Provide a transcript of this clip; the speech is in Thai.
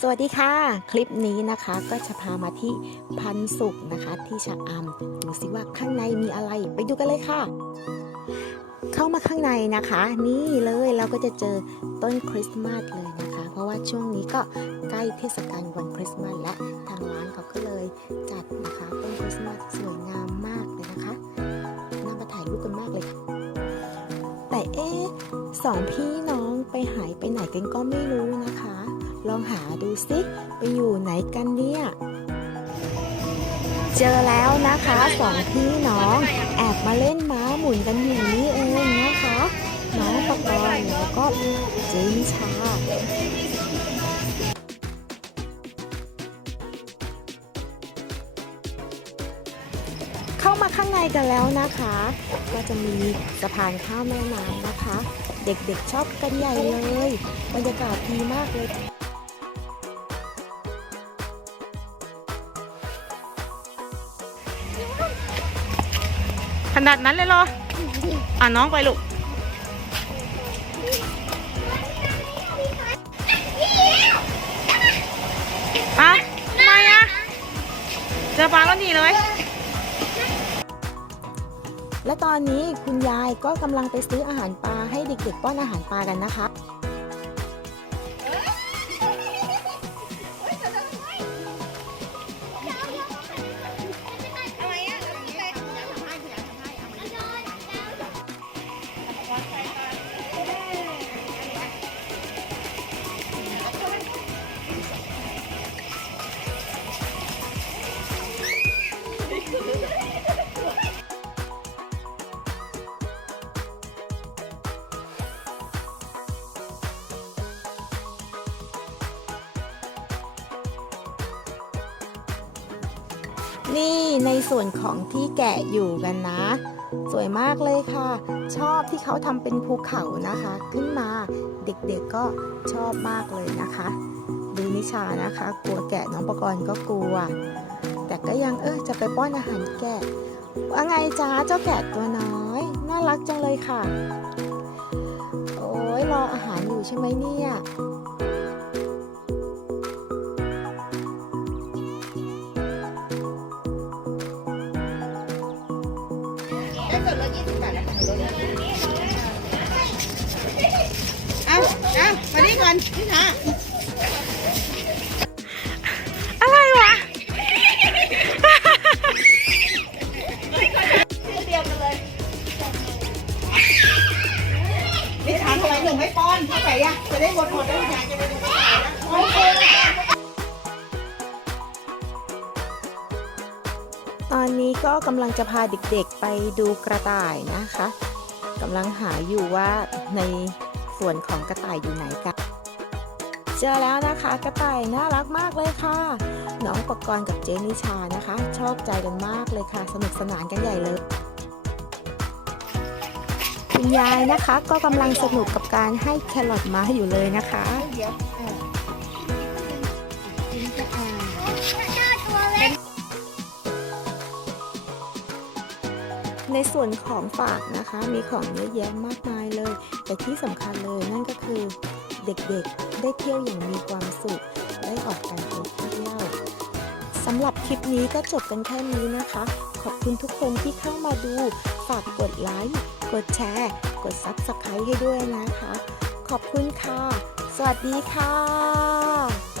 สวัสดีค่ะ คลิปนี้นะคะก็จะพามาที่พันสุขนะคะ ที่ชะอำดูสิว่าข้างในมีอะไรไปดูกันเลยค่ะ เข้ามาข้างในนะคะ นี่เลยเราก็จะเจอต้นคริสต์มาสเลยนะคะ เพราะว่าช่วงนี้ก็ใกล้เทศกาลวันคริสต์มาสและทางร้านเขาก็เลยจัดนะคะต้นคริสต์มาสสวยงามมากเลยนะคะน่ามาถ่ายรูปกันมากเลยค่ะ แต่เอ๊สองพี่น้องไปหายไปไหนกันก็ไม่รู้นะคะ ลองหาดูสิไปอยู่ไหนกันเนี่ย เจอแล้วนะคะสองพี่น้อง แอบมาเล่นม้าหมุนกันอยู่นี่เองนะคะ น้องปะกรณ์แล้วก็เจนชาเข้ามาข้างในกันแล้วนะคะ ก็จะมีสะพานข้ามแม่น้ำนะคะ เด็กๆชอบกันใหญ่เลย บรรยากาศดีมากเลย ขนาดนั้นเลยเหรอ อะน้องไปลูกอะทำไมอะ เจอปลาแล้วหนีเลย และตอนนี้คุณยายก็กำลังไปซื้ออาหารปลาให้เด็กๆป้อนอาหารปลากันนะคะ นี่ในส่วนของที่แกะอยู่กันนะ สวยมากเลยค่ะ ชอบที่เขาทำเป็นภูเขานะคะ ขึ้นมาเด็กๆก็ชอบมากเลยนะคะ ดูนิชานะคะ กลัวแกะน้องประกรณ์ก็กลัว แต่ก็ยังเออจะไปป้อนอาหารแกะว่าไงจ้าเจ้าแกะตัวน้อย น่ารักจังเลยค่ะ โอ้ยรออาหารอยู่ใช่ไหมเนี่ย ได้ส่วนลด20บาทนะคะหนูลดเอาเอามานี่ก่อนพี่ช้าอะไรวะนี่ถามทำไมหนูไม่ป้อนเข้าไปอะจะได้หมดหมดแล้วยายจะไปดูที่ไหนนะโอเค ตอนนี้ก็กำลังจะพาเด็กๆไปดูกระต่ายนะคะกำลังหาอยู่ว่าในส่วนของกระต่ายอยู่ไหนกันเจอแล้วนะคะกระต่ายน่ารักมากเลยค่ะ น้องปกรณ์กับเจนิชานะคะ ชอบใจกันมากเลยค่ะ สนุกสนานกันใหญ่เลยคุณยายนะคะก็กำลังสนุกกับการให้แครอทมาอยู่เลยนะคะ ในส่วนของฝากนะคะ มีของเยอะแยะมากมายเลย แต่ที่สำคัญเลยนั่นก็คือเด็กๆได้เที่ยวอย่างมีความสุข ได้ออกกันไปเที่ยวสำหรับคลิปนี้ก็จบกันแค่นี้นะคะ ขอบคุณทุกคนที่เข้ามาดู ฝากกดไลค์กดแชร์ กด Subscribe ให้ด้วยนะคะ ขอบคุณค่ะ สวัสดีค่ะ